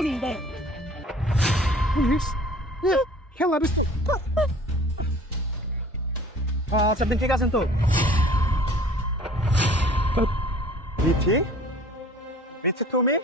Police দেয় police খেলার আচ্ছা আপনি ঠিক আছেন তো বিথি বিথি তুমি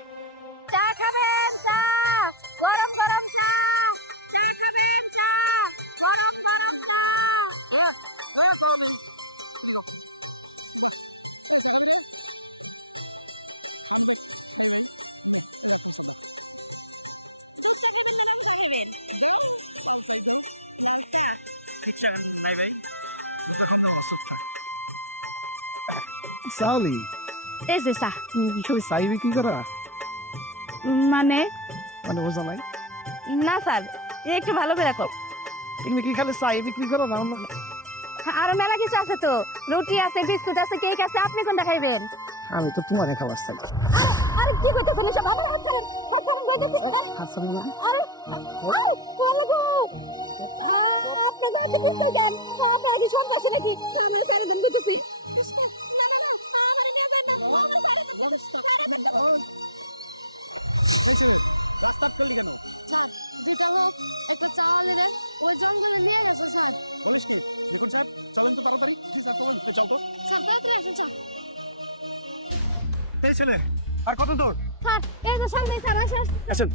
সালি এই যে চা তুমি খালি চাই বিক্রি করা মানে? মানে বোঝা নাই। না স্যার একটু ভালো করে রাখো এগুলো কি খালি চাই বিক্রি করো না আরও মেলা কিছু আছে তো। রুটি আছে বিস্কুট আছে কেক আছে আপনি কোনটা খাইবেন? আমি তো তোমার খাবার চাই আরে কি করতেছেন সব? আমার হাত ধরেন হাত ধরেন আরে আরে বলো গো আপনি গাড়ি দিতে আপনার কি সব নাকি আমার সারা দিন গুতুছি না না না আমার নিয়ে যান না আমার সারা দিন দিতে হোক একটা চাওয়ালে না ওই জঙ্গলে নিয়ে গেছে স্যার বলিস কি নিখুঁত সাহেব চলেন তো তাড়াতাড়ি কি স্যার চলুন তো চল তো স্যার তাড়াতাড়ি আসুন স্যার এই ছেলে আর কত দূর স্যার এই তো সামনে স্যার আসুন। আসেন।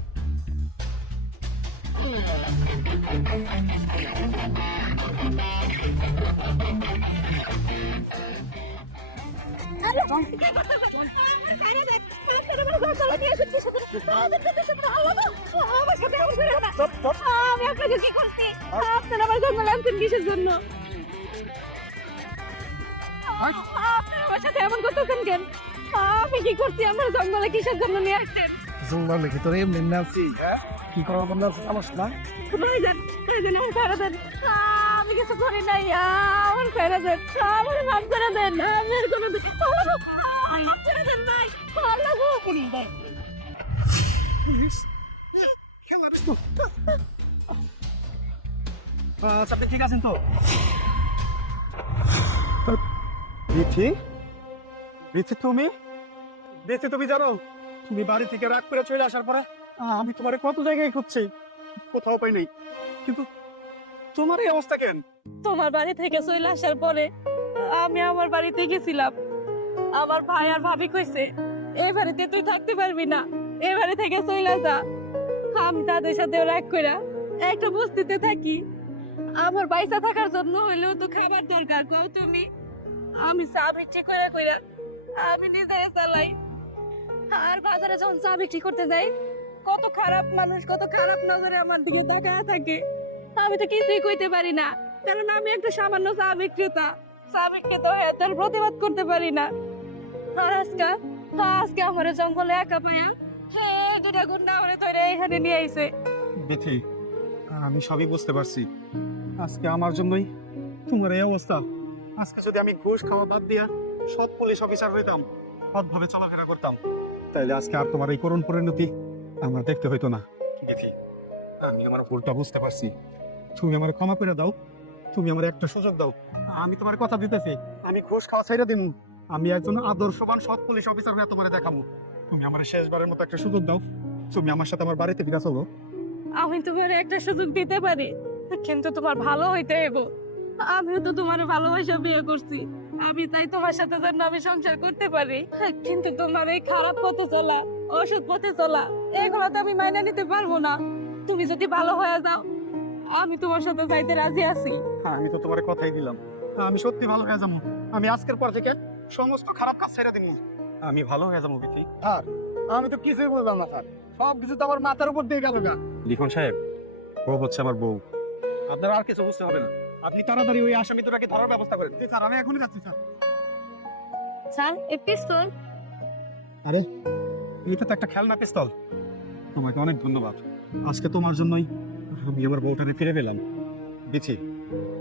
আমি কি করছি আমার আনছেন কিসের জন্য কি জঙ্গলে কিসের জন্য নিয়ে আসছেন জঙ্গল নাকি তোর এমনি নাচি হ্যাঁ? কি করার বন্ধ আছে আমার না? প্রয়োজন প্রয়োজন আমার ফেরা দেন। আমি কিছু করি নাই আমার ফেরা দেন আমার মাফ করে দেন আমি আর কোনো মাফ করে দেন ভাই আল্লাহ গো পুলিশ আপনি ঠিক আছেন তো? বিথি বিথি তুমি? বিথি তুমি জানো? তুমি বাড়ি থেকে রাগ করে চলে আসার পরে আমি তোমার কত জায়গায় খুঁজছি, কোথাও পাই নাই। কিন্তু তোমার এই অবস্থা কেন? তোমার বাড়ি থেকে চলে আসার পরে, আমি আমার বাড়িতে গেছিলাম। আমার ভাই আর ভাবি কইছে এই বাড়িতে তুই থাকতে পারবি না এই বাড়ি থেকে চলে যা। আমি তাদের সাথে রাগ কইরা একটা বস্তিতে থাকি। আমার পয়সা থাকার জন্য হইলেও তো খাবার দরকার, কও তুমি? আমি চা বিক্রি করে কইরা, আমি নিজে চালাই। আর বাজারে যখন চা বিক্রি করতে যাই, কত খারাপ মানুষ, কত খারাপ নজরে আমার দিকে তাকায় থাকে। আমি তো কিছুই কইতে পারি না, কারণ আমি একটা সামান্য চা বিক্রেতা। চা বিক্রেতা হয়ে তার প্রতিবাদ করতে পারি না। আর আজকে আজকে আমার জঙ্গলে একা পায়া, হে, দুটা গুন্ডা করে ধরে এখানে নিয়ে আইছে। বিথি আমি সবই বুঝতে পারছি। আজকে আমার জন্যই তোমার এই অবস্থা। আজকে যদি আমি ঘুষ খাওয়া বাদ দিয়া সৎ পুলিশ অফিসার হইতাম, সৎভাবে চলাফেরা করতাম। তাইলে আজকে আর তোমার এই করুণ পরিণতি আমার দেখতে হইতো না। বিথি আমি আমার ভুলটা বুঝতে পারছি। তুমি আমার ক্ষমা করে দাও। তুমি আমার একটা সুযোগ দাও। আমি তোমার কথা দিতেছি। আমি ঘুষ খাওয়া ছেড়ে দিন আমি একজন আদর্শবান সৎ পুলিশ অফিসার হয়ে তোমার দেখাবো তুমি আমার শেষবারের মতো একটা সুযোগ দাও। তুমি আমার সাথে আমার বাড়িতে বিকাশ হলো আমি তোমার একটা সুযোগ দিতে পারি কিন্তু তোমার ভালো হইতে হইব। আমিও তো তোমার ভালোবাসা বিয়ে করছি। আমি তাই তোমার সাথে যেন আমি সংসার করতে পারি। কিন্তু তোমার এই খারাপ পথে চলা অসৎ পথে চলা এগুলো তো আমি মাইনা নিতে পারব না। তুমি যদি ভালো হয়ে যাও আমি তোমার সাথে যাইতে রাজি আছি। হ্যাঁ আমি তো তোমার কথাই দিলাম। আমি সত্যি ভালো হয়ে যাব। আমি আজকের পর থেকে সমস্ত খারাপ কাজ ছেড়ে দিন আমি ভালো হয়ে যাব বিকি। আর আমি তো কিছুই বললাম না স্যার। সব কিছু তো আমার মাথার উপর দিয়ে গেল গা। লিখন সাহেব ও হচ্ছে আমার বউ। আপনার আর কিছু বুঝতে হবে না। আপনি তাড়াতাড়ি ওই আসামি দুটাকে ধরার ব্যবস্থা করেন। স্যার আমি এখনই যাচ্ছি স্যার। স্যার এ পিস্তল। আরে এটা তো একটা খেলনা পিস্তল। তোমাকে অনেক ধন্যবাদ। আজকে তোমার জন্যই আমি আমার বউটারে ফিরে পেলাম। দিচ্ছি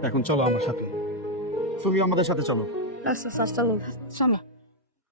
এখন চলো আমার সাথে। তুমি আমাদের সাথে চলো। আচ্ছা স্যার চলো। সামনে